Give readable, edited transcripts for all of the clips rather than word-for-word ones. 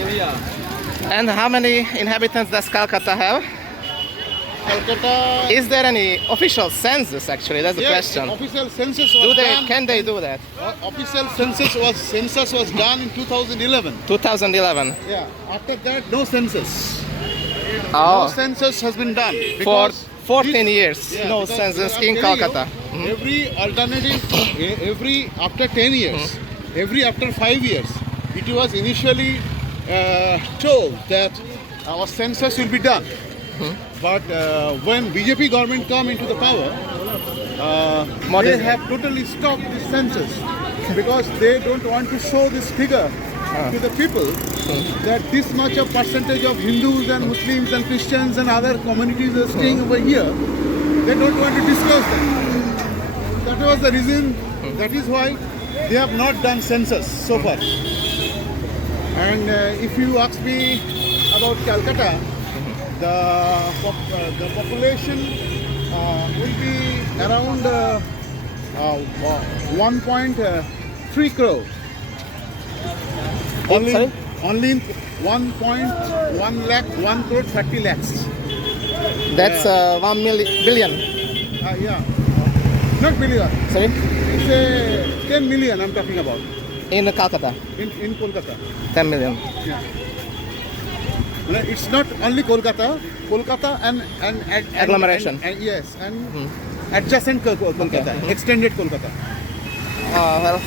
And how many inhabitants does Calcutta have? Calcutta. Is there any official census actually? That's the Yes, question. official census was done. Can they do that? Official census was done in 2011. 2011. Yeah. After that, no census. No Oh, census has been done for because 14 years, yeah, no because census I'm in telling you, Calcutta. Every alternative, every after 10 years, every after 5 years, it was initially told that our census will be done. But when BJP government come into the power, they have totally stopped the census because they don't want to show this figure to the people that this much of percentage of Hindus and Muslims and Christians and other communities are staying over here. They don't want to disclose that. That was the reason. That is why they have not done census so far. And if you ask me about Calcutta, the population will be around 1.3 crore. Only 1.1 lakh, 1 crore 30 lakhs. That's 1 billion. Yeah, not billion. Sorry? It's a 10 million I'm talking about In Calcutta, in Kolkata. 10 million. Yeah. No, it's not only Kolkata and Agglomeration. And yes, and adjacent Kolkata, extended Kolkata. Well,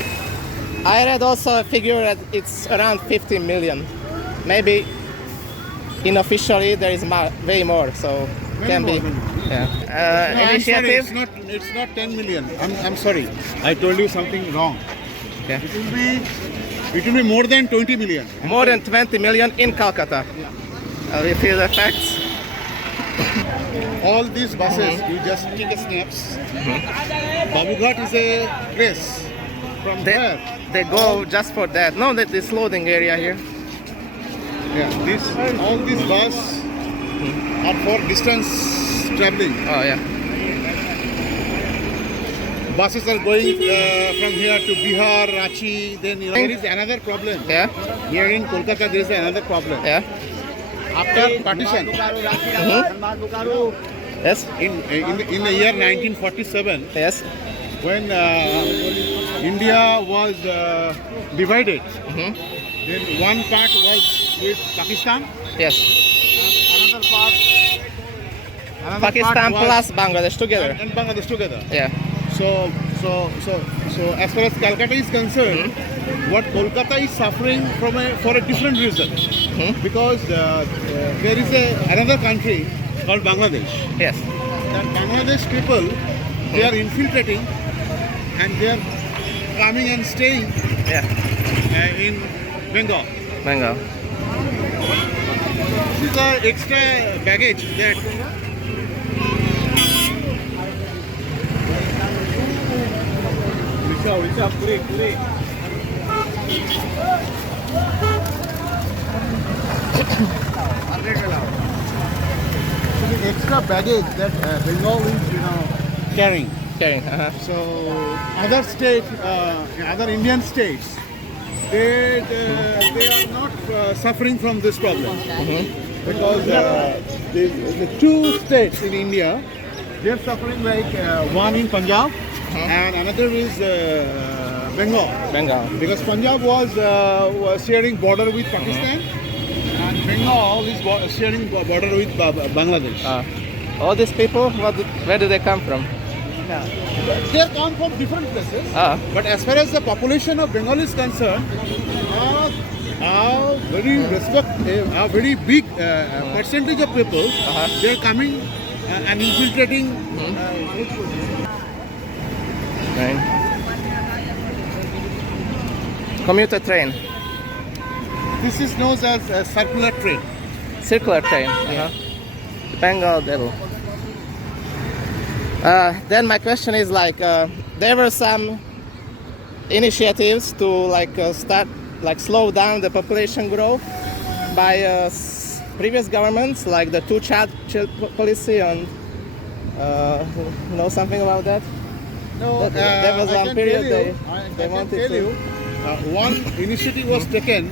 I read also a figure that it's around 50 million. Maybe unofficially there is way more, so can be. Yeah. No, I'm sorry, Initiative. it's not 10 million. I'm sorry. I told you something wrong. Yeah. It will be more than 20 million. More than 20 million in Calcutta. We feel the facts. All these buses, you just take a snaps. Babughat is a place. From there, They go just for that. No, that this loading area here. yeah, all these bus are for distance traveling. Oh yeah. Buses are going from here to Bihar, Ranchi. Then there is another problem. Yeah. Here in Kolkata, there is another problem. Yeah. After partition, Yes. in the year 1947, Yes. when India was divided, then one part was with Pakistan, Yes. another part Pakistan was plus Bangladesh together. and Bangladesh together. Yeah. So as far as Calcutta is concerned, what Kolkata is suffering for a different reason, because there is another country called Bangladesh. Yes. That Bangladesh people, they are infiltrating and they are coming and staying Yeah. in Bengal. Bengal. This is the extra baggage that the extra baggage that Bengal is, carrying. Carrying. So other other Indian states, they are not suffering from this problem because the two states in India, they are suffering like one in Punjab and another is Bengal. Bengal. Because Punjab was sharing border with Pakistan and Bengal is sharing border with Bangladesh. All these people, where do they come from? They come from different places. But as far as the population of Bengal is concerned, a very big percentage of people, they are coming and infiltrating. Right. Commuter train. This is known as a circular train. Circular train. Bengal Devil. Then my question is like, there were some initiatives to slow down the population growth by previous governments, like the two-child policy, and know something about that? No, There was I one can period tell you, they wanted tell to. you one initiative was taken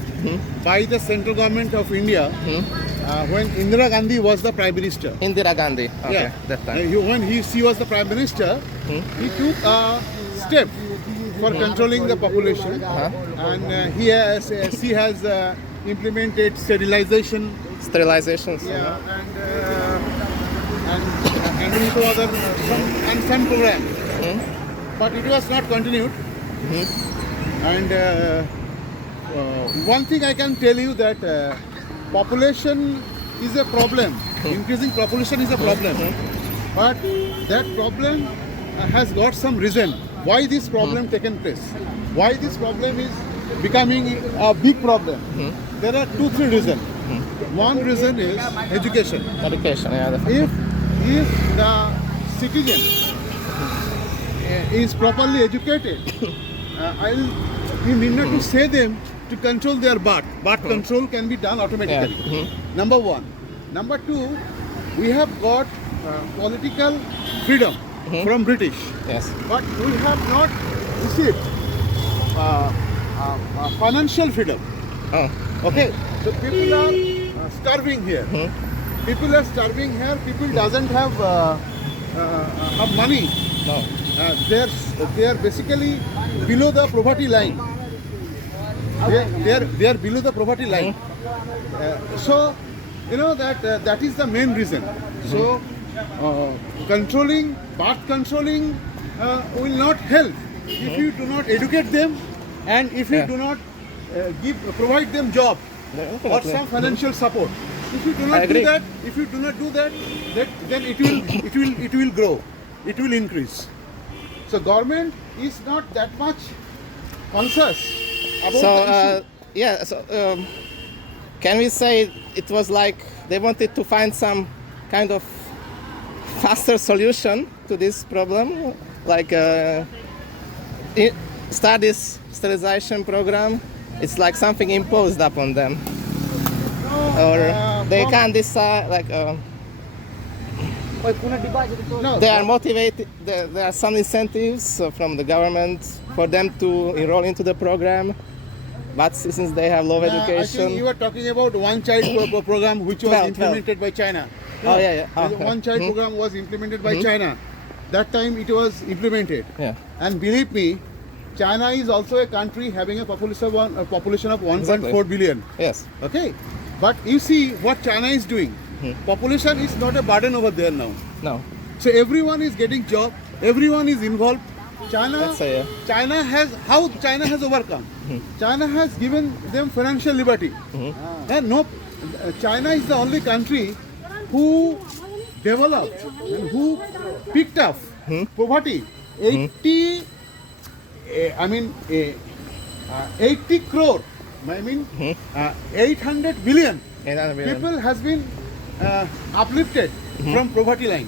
by the central government of India when Indira Gandhi was the Prime Minister. Indira Gandhi. Okay, that time. When she was the Prime Minister, he took a step for controlling the population, and she has implemented sterilization. Sterilizations. Yeah, and also other some program, but it was not continued. And one thing I can tell you that population is a problem. Increasing population is a problem, but that problem has got some reason why this problem taken place. Why this problem is becoming a big problem. There are 2-3 reasons. One reason is education. Education, yeah. Definitely. If the citizen is properly educated, you need not to say them to control their birth. Birth control can be done automatically. Yeah. Number one. Number two, we have got political freedom from British, Yes. but we have not received financial freedom. Oh. Okay, so people are starving here. People are starving here. People doesn't have money. No. They are basically below the poverty line. They are below the poverty line. So you know that is the main reason. So controlling birth controlling will not help if you do not educate them, and if you do not provide them job or some financial support. If you do not do that, then it will grow, it will increase. So government is not that much conscious about the issue. Yeah, so can we say it was like they wanted to find some kind of faster solution to this problem, like start this sterilization program? It's like something imposed upon them, or they can't decide. Like No, they are motivated. There are some incentives from the government for them to enroll into the program, but since they have low I education. think you were talking about one child program which was 12. implemented by China. Oh, yeah. Okay. One child program was implemented by China. That time it was implemented. Yeah. And believe me, China is also a country having a population of 1.4 Exactly. billion. Yes. Okay, but you see what China is doing. Population is not a burden over there now. No. So everyone is getting job. Everyone is involved. China has overcome. China has given them financial liberty. And China is the only country who developed and who picked up poverty. 80 crore. 800 billion people has been uplifted from poverty line.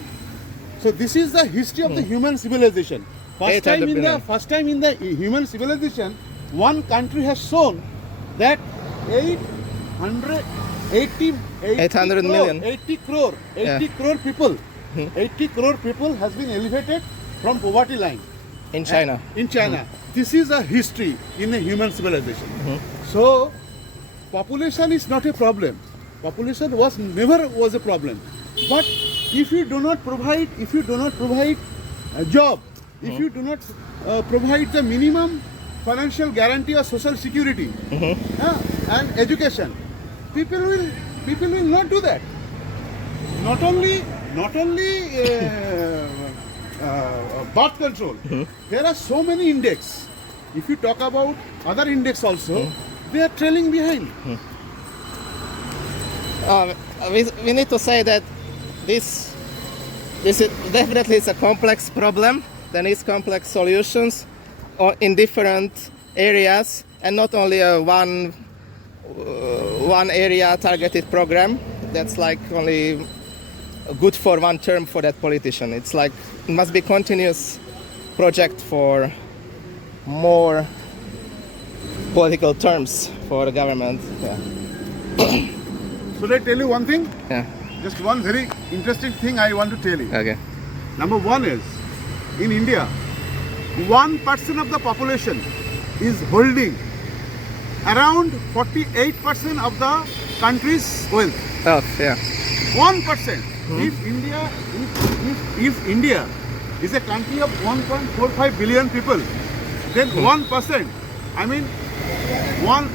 So this is the history of the human civilization. First time in the human civilization, one country has shown that 800 million. 80 crore people, 80 crore people has been elevated from poverty line. In China. In China. This is a history in a human civilization. So, population is not a problem. Population never was a problem. But if you do not provide a job, if you do not provide the minimum financial guarantee or social security and education, people will not do that. Not only birth control. There are so many index. If you talk about other index also, they are trailing behind. We need to say that this is definitely a complex problem. There needs complex solutions in different areas, and not only one area targeted program that's like only good for one term for that politician. It's like it must be continuous project for more political terms for the government. Yeah. Should I tell you one thing? Yeah. Just one very interesting thing I want to tell you. Okay. Number one is, in India, 1% of the population is holding around 48% of the country's wealth. Oh, yeah. 1%. If India is a country of 1.45 billion people, then 1%, I mean one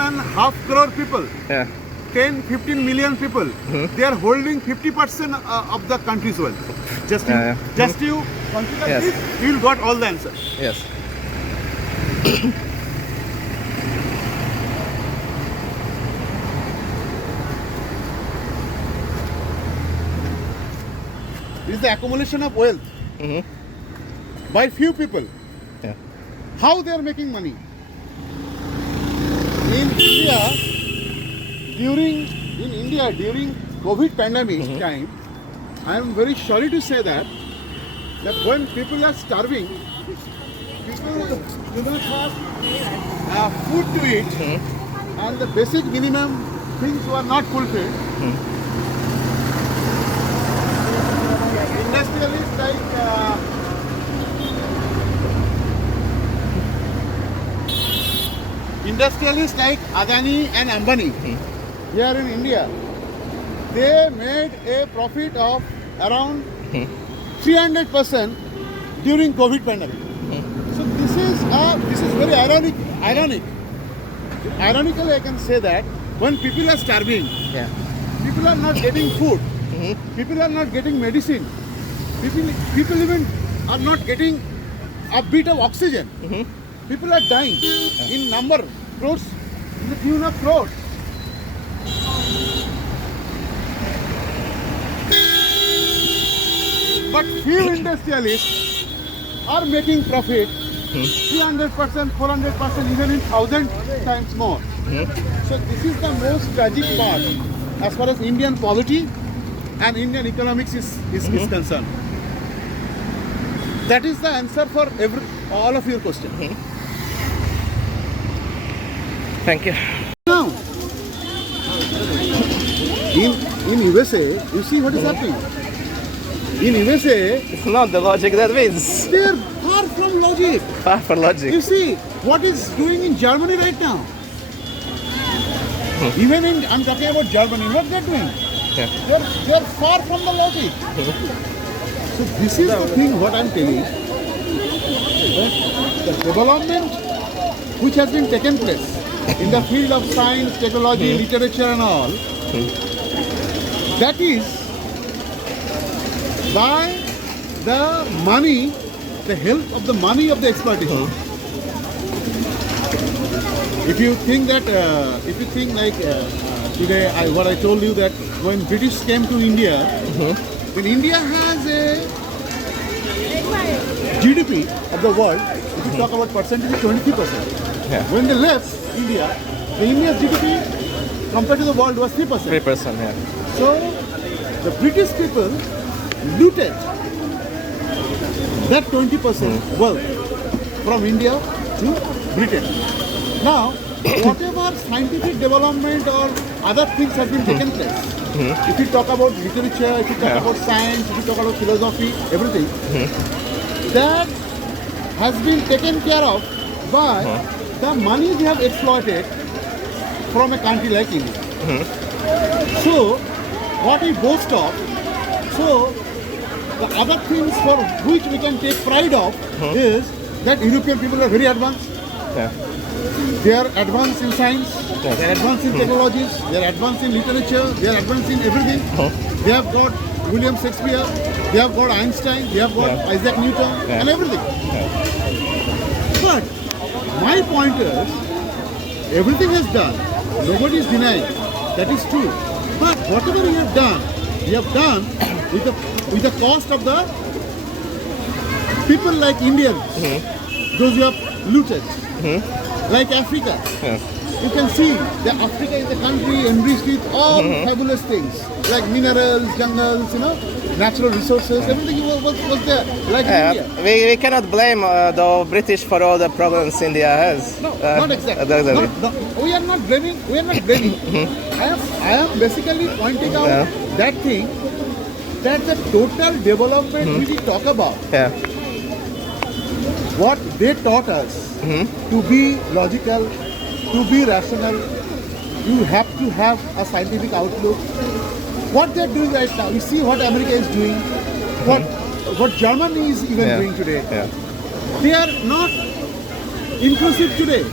and a half crore people, Yeah. 10-15 million people, they are holding 50% of the country's wealth. Just Yeah, you consider Yes. this, you will got all the answers. Yes. This is the accumulation of wealth by few people. Yeah. How they are making money? In India during COVID pandemic time, I am very sorry to say that when people are starving, people do not have food to eat, and the basic minimum things were not fulfilled. Industrialists like Adani and Ambani here in India, they made a profit of around 300% during COVID pandemic. So this is very ironic. Ironically, I can say that when people are starving, Yeah. people are not getting food, people are not getting medicine, people even are not getting a bit of oxygen. People are dying in number, crores, in the tune of crores. But few industrialists are making profit 300%, 400%, even in 1,000 times more. So this is the most tragic part as far as Indian polity and Indian economics is concerned. That is the answer for all of your questions. Thank you. Now, in USA, you see what is happening. In USA, It's not the logic that wins. they are far from logic. Far for logic. You see what is doing in Germany right now. Even I'm talking about Germany, what they're doing. Yeah. They're far from the logic. So this is the thing what I'm telling. That the development which has been taken place in the field of science, technology, literature and all, that is by the money, the help of the money of the exploitation. If you think that, today, what I told you that when British came to India, then India has a GDP of the world, if you talk about percentage, 23%. Yeah. When they left India, the India's GDP compared to the world was 3%. 3%, yeah. So the British people looted that 20% wealth from India to Britain. Now, whatever scientific development or other things have been taken place, if you talk about literature, if you talk about science, if you talk about philosophy, everything, that has been taken care of by the money they have exploited from a country like India. So, what we boast of, so the other things for which we can take pride of is that European people are very advanced. Yeah. They are advanced in science, Yes. they are advanced in technologies, they are advanced in literature, they are advanced in everything. They have got William Shakespeare, they have got Einstein, they have got Yeah. Isaac Newton Yeah. and everything. But my point is, everything is done. Nobody is denying. That is true. But whatever you have done with the cost of the people like Indians, those who have looted, like Africa. Yeah. You can see that Africa is a country enriched with all fabulous things like minerals, jungles, natural resources, everything was there, like India. We cannot blame the British for all the problems India has. No, not exactly. We are not blaming. I am basically pointing out Yeah. that thing, that the total development which we talk about, Yeah. what they taught us to be logical, to be rational, you have to have a scientific outlook. What they're doing right now, you see what America is doing, what Germany is even doing today. Yeah. They are not inclusive today.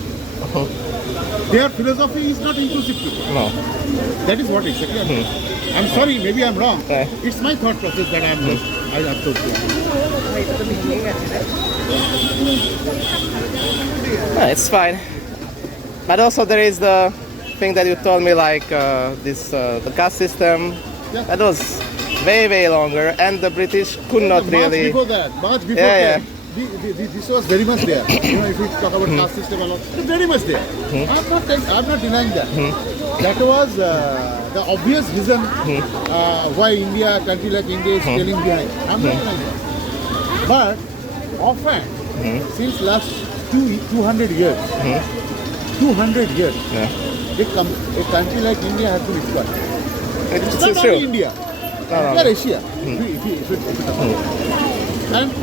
Their philosophy is not inclusive today. No. That is what exactly I'm saying. I'm sorry, maybe I'm wrong. Okay. It's my thought process that I'm just, I have to do. No, it's fine. But also there is the thing that you told me, like this the caste system. Yeah. That was way longer, and the British could not Much really. before that, much before Yeah, that. This was very much there. You know, if we talk about caste system a lot, it's very much there. I'm not denying that. That was the obvious reason why India, a country like India, is trailing behind. I'm not denying that. But often, since last 200 years, 200 years, Yeah. a country like India has been exploited. It's not true. only India, entire Asia. If you talk about.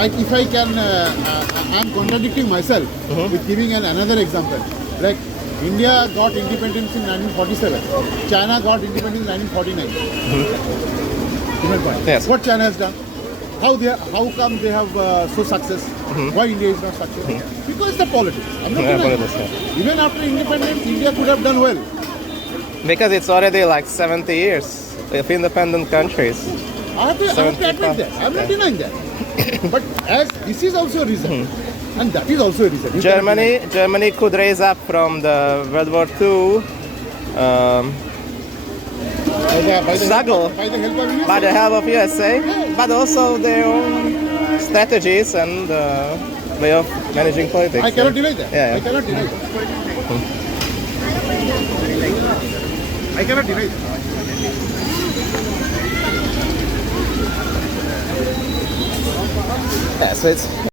And if I can, I'm contradicting myself with giving another example. Like India got independence in 1947, China got independence in 1949. Different point. Yes. What China has done? How come they have so success? Why India is not successful? Because the politics. I'm not Yeah, denying politics, that. Even after independence, India could have done well. Because it's already like 70 years of independent countries. I have to admit that. I'm not denying that. But as this is also a reason, and that is also a reason. You cannot deny Germany could raise up from the World War II by the struggle by the help of USA. by the help of USA, but also their own strategies and way of managing politics. I cannot deny that. Yeah. I cannot deny that. I cannot deny that. Yeah, so it's